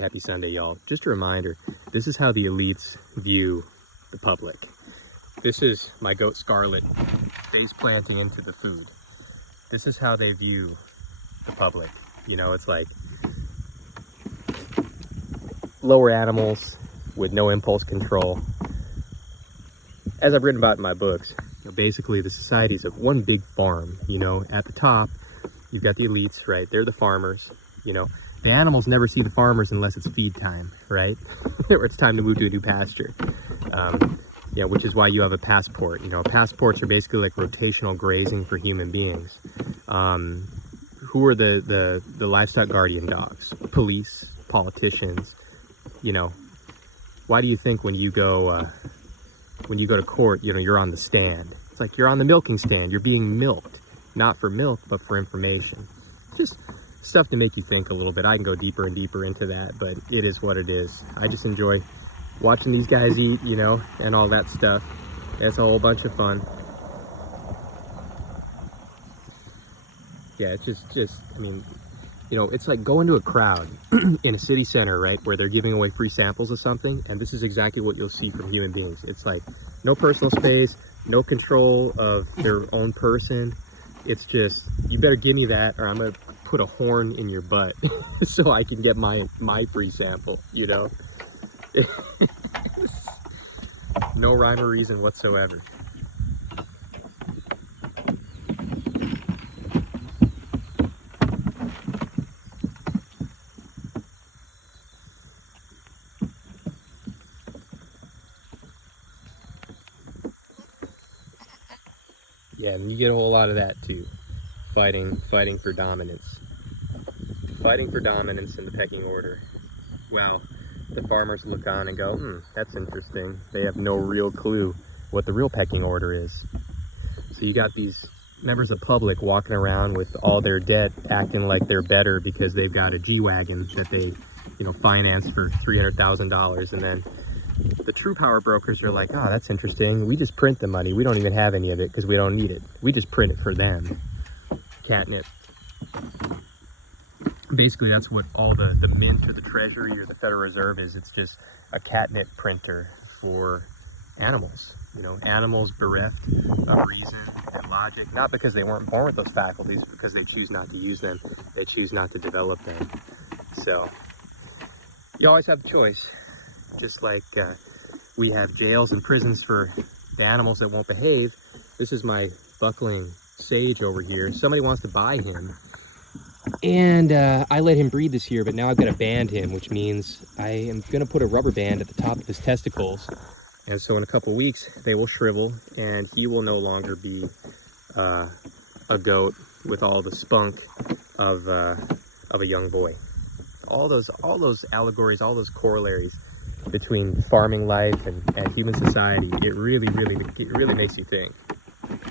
Happy Sunday, y'all. Just a reminder, this is how the elites view the public. This is my goat Scarlet face planting into the food. This is how they view the public. You know, it's like lower animals with no impulse control. As I've written about in my books, you know, basically the society's of one big farm. You know, at the top, you've got the elites, right? They're the farmers, you know. The animals never see the farmers unless it's feed time, right? Or it's time to move to a new pasture. Yeah, which is why you have a passport. You know, passports are basically like rotational grazing for human beings. Who are the livestock guardian dogs? Police, politicians. You know, why do you think when you go to court, you know, you're on the stand? It's like you're on the milking stand. You're being milked, not for milk, but for information. Just stuff to make you think a little bit. I can go deeper and deeper into that, but it is what it is. I just enjoy watching these guys eat, you know, and all that stuff. It's a whole bunch of fun. Yeah, it's just, I mean, you know, it's like going to a crowd in a city center, right, where they're giving away free samples of something, and this is exactly what you'll see from human beings. It's like no personal space, no control of their own person. It's just, you better give me that or I'm gonna put a horn in your butt so I can get my free sample, you know? No rhyme or reason whatsoever. Yeah, and you get a whole lot of that too. Fighting for dominance. Fighting for dominance in the pecking order. Wow. The farmers look on and go, that's interesting. They have no real clue what the real pecking order is. So you got these members of public walking around with all their debt, acting like they're better because they've got a G-Wagon that they, you know, finance for $300,000. And then the true power brokers are like, oh, that's interesting. We just print the money. We don't even have any of it because we don't need it. We just print it for them. Catnip. Basically, that's what all the mint or the treasury or the Federal Reserve is. It's just a catnip printer for animals. You know, animals bereft of reason and logic, not because they weren't born with those faculties, because they choose not to use them. They choose not to develop them. So you always have the choice. Just like we have jails and prisons for the animals that won't behave. This is my buckling sage over here. Somebody wants to buy him. And I let him breed this year, but now I've got to band him, which means I am going to put a rubber band at the top of his testicles. And so in a couple weeks, they will shrivel, and he will no longer be a goat with all the spunk of a young boy. All those allegories, all those corollaries between farming life and human society, it really makes you think.